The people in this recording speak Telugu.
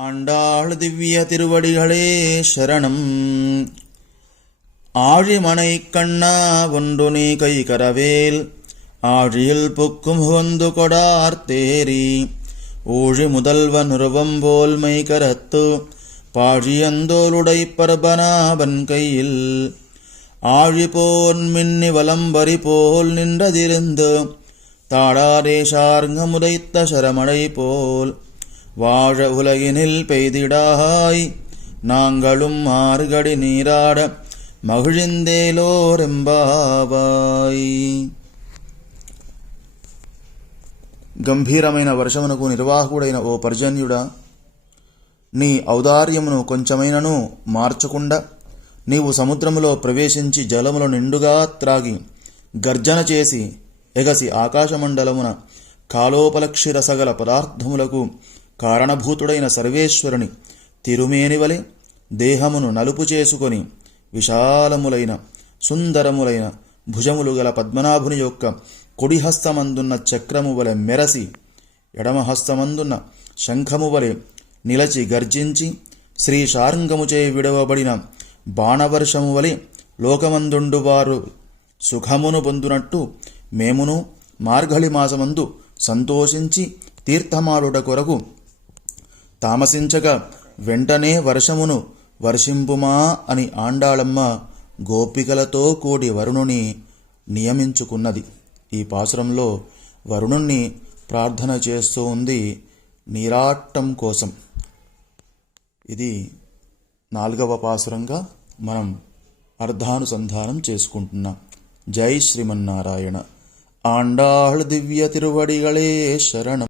ஆண்டாள் திவ்ய திருவடிகளே சரணம். ஆழிமனை கண்ணா ஒன்று நீ கை கரவேல், ஆழியில் புக்கும் ஹொந்து கொடார்த்தேரி, ஊழி முதல்வன் உருவம்போல் மை கரத்து பாழியந்தோளுடை பரபனாபன் கையில், ஆழிபோன் மின்னி வலம்பரி போல் நின்றதிருந்து தாடாரே சார்ங்கமுதைத்த சரமடை போல், வாழ உலகினில் பெய்திடாய் நாங்களும் மார்கடி நீராட మహిళిందేలోరెంబాబాయ్. గంభీరమైన వర్షమునకు నిర్వాహకుడైన ఓ పర్జన్యుడా, నీ ఔదార్యమును కొంచెమైనను మార్చకుండా నీవు సముద్రములో ప్రవేశించి జలములు నిండుగా త్రాగి గర్జన చేసి ఎగసి ఆకాశమండలమున కాలోపలక్షి రసగల పదార్థములకు కారణభూతుడైన సర్వేశ్వరుని తిరుమేనివలె దేహమును నలుపు చేసుకొని విశాలములైన సుందరములైన భుజములు గల పద్మనాభుని యొక్క కుడి హస్తమందున్న చక్రము వలె మెరసి, ఎడమ హస్తమందున్న శంఖము వలె నిలచి గర్జించి, శ్రీ శార్ంగముచే విడవబడిన బాణవర్షము వలె లోకమందుండు వారు సుఖమును పొందునట్టు మేమును మార్గళి మాసమందు సంతోషించి తీర్థమాడుట కొరకు తామసించగా వెంటనే వర్షమును వర్షింపుమా అని ఆండాళమ్మ గోపికలతో కూడి వరుణుని నియమించుకున్నది. ఈ పాసురంలో వరుణుణ్ణి ప్రార్థన చేస్తూ ఉంది నీరాట్టం కోసం. ఇది 4వ పాసురంగా మనం అర్థానుసంధానం చేసుకుంటున్నాం. జై శ్రీమన్నారాయణ. ఆండాళ్ దివ్య తిరువడిగళే శరణం.